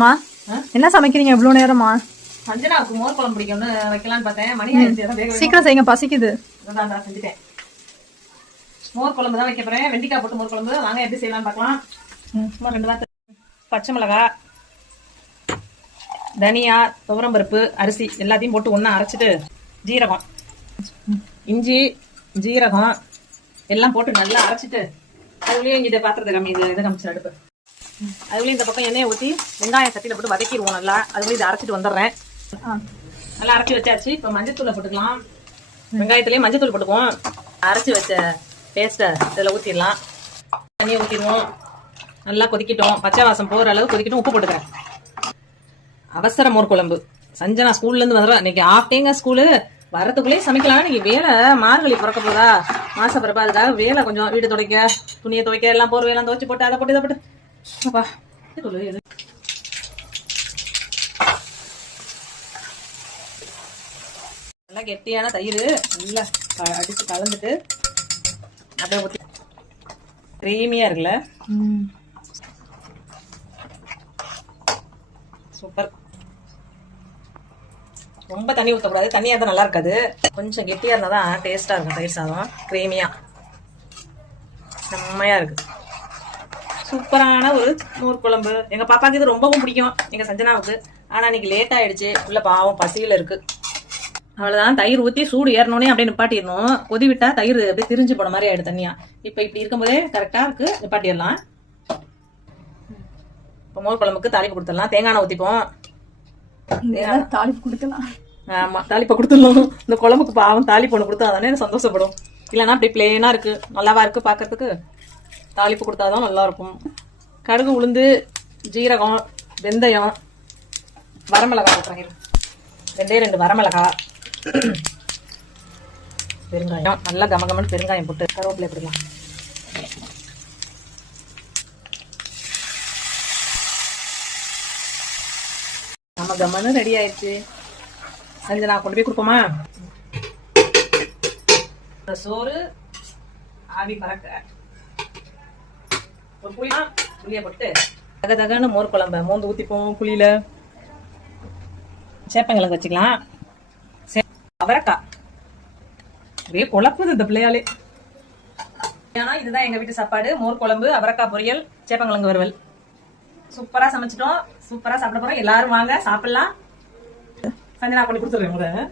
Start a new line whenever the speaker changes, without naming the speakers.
அம்மா என்ன சமைக்கிறீங்க இவ்வளவு நேரமா?
சஞ்சனாவுக்கு மோர் குழம்பு பிடிக்கும்னு வைக்கலாம்னு பார்த்தேன். மணி
சீக்கிரம் செய்யுங்க பசிக்குது.
செஞ்சுட்டேன். மோர் குழம்பு தான் வைக்க போறேன். வெண்டிக்காய் போட்டு மோர் குழம்பு. வாங்க எப்படி செய்யலாம் பார்க்கலாம். சும்மா ரெண்டு வார்த்தை. பச்சை மிளகா தனியா துவரம்பருப்பு அரிசி எல்லாத்தையும் போட்டு ஒண்ணா அரைச்சிட்டு ஜீரகம். இஞ்சி ஜீரகம் எல்லாம் போட்டு நல்லா அரைச்சிட்டு அதுலயும் இதை பாத்திரத்தை கம்மி இது இதை கமிச்சு அடுப்பு. அதுலயும் இந்த பக்கம் எண்ணெயை ஊற்றி வெங்காயம் சட்டியில் போட்டு வதக்கிடுவோம் நல்லா. அதுலயும் இதை அரைச்சிட்டு வந்துடுறேன். நல்லா அரைச்சி வச்சாச்சு. இப்போ மஞ்சத்தூளை போட்டுக்கலாம். வெங்காயத்துலயே மஞ்சத்தூள் போட்டுக்குவோம். அரைச்சி வச்ச பேஸ்ட்டை இதில் ஊற்றிடலாம் தண்ணியை ஊற்றிடுவோம் நல்லா கொதிக்கட்டும். பச்சை வாசம் போகிற அளவு கொதிக்கட்டும். உப்பு போட்டுக்கிறேன். அவசர மோர் குழம்பு. சஞ்சனா ஸ்கூல்ல இருந்து வந்துடுறா இன்னைக்கு ஆஃப் டேங்க ஸ்கூலு. வரதுக்குள்ளேயே சமைக்கலாம் இன்னைக்கு வேலை மார்கழி பிறக்க போதா மாச பிறப்பா? அதுக்காக வேலை கொஞ்சம் வீடு துடைக்க துணியை துவைக்க எல்லாம் போர் வேலாம் துவைச்சு போட்டு அதை போட்டு இதை போட்டு. அப்பா. நல்லா கெட்டியான தயிர். நல்லா அடிச்சு கலந்துட்டு அப்படியே ஊற்றி க்ரீமியா இருக்குல்ல? சூப்பர். ரொம்ப தண்ணி ஊற்றக்கூடாது தண்ணியாக தான் நல்லா இருக்காது. கொஞ்சம் கெட்டியாக இருந்தால் தான் டேஸ்ட்டாக இருக்கும் தயிர் சாதம். க்ரீமியாக செம்மையாக இருக்கு. சூப்பரான ஒரு மோர் குழம்பு. எங்கள் பாப்பாக்கு இது ரொம்பவும் பிடிக்கும். எங்கள் சஞ்சனாவுக்கு. ஆனால் இன்னைக்கு லேட் ஆயிடுச்சு. உள்ள பாவம் பசியில் இருக்கு. அவ்வளோதான் தயிர் ஊற்றி சூடு ஏறணுனே அப்படியே நிப்பாட்டிடணும். கொதி விட்டா தயிர் அப்படியே திரிஞ்சு போன மாதிரி ஆயிடும் தனியா. இப்போ இப்படி இருக்கும்போதே கரெக்டாக இருக்கு. நிப்பாட்டிடலாம். இப்போ மோர் குழம்புக்கு தாளிப்பு கொடுத்துடலாம். தேங்காய் ஊற்றிப்போம்
தாளிப்பு கொடுக்கலாம்
ஆமா தாளிப்பை கொடுத்துடலாம் இந்த குழம்புக்கு பாவம் தாளிப்பு ஒன்று கொடுத்தா தானே சந்தோஷப்படும். இல்லைன்னா அப்படி பிளெயினா இருக்கு. நல்லாவா இருக்கு பார்க்கறதுக்கு தாளிப்பு கொடுத்தாதான் நல்லா இருக்கும் கடுகு உளுந்து ஜீரகம் வெந்தயம் வரமிளகா போட்டுறேன் இரு. ரெண்டே ரெண்டு வரமிளகா. பெருங்காயம் நல்லா கமகமன்னு பெருங்காயம் போட்டு கருவேப்பிலை போடலாம் நம்ம கம்மனு ரெடி ஆயிடுச்சு சஞ்சனா கொண்டு போய் கொடுப்போமா? சோறு ஆவி பறக்க. ஒரு புளி புளியை போட்டு தக தகன்னு மோர் குழம்ப மோந்து ஊத்திப்போம் புளியில். சேப்பங்கிழங்கு வச்சுக்கலாம். சே- அவரைக்காய். ஒரே குழப்புது இந்த பிள்ளையாலே. ஏன்னா இதுதான் எங்க வீட்டு சாப்பாடு. மோர் குழம்பு அவரைக்காய் பொரியல் சேப்பங்கிழங்கு வறுவல். சூப்பரா சமைச்சிட்டோம். சூப்பரா சாப்பிட போறோம். எல்லாரும் வாங்க சாப்பிடலாம். சஞ்சனா பண்ணி கொடுத்துருவேன் முத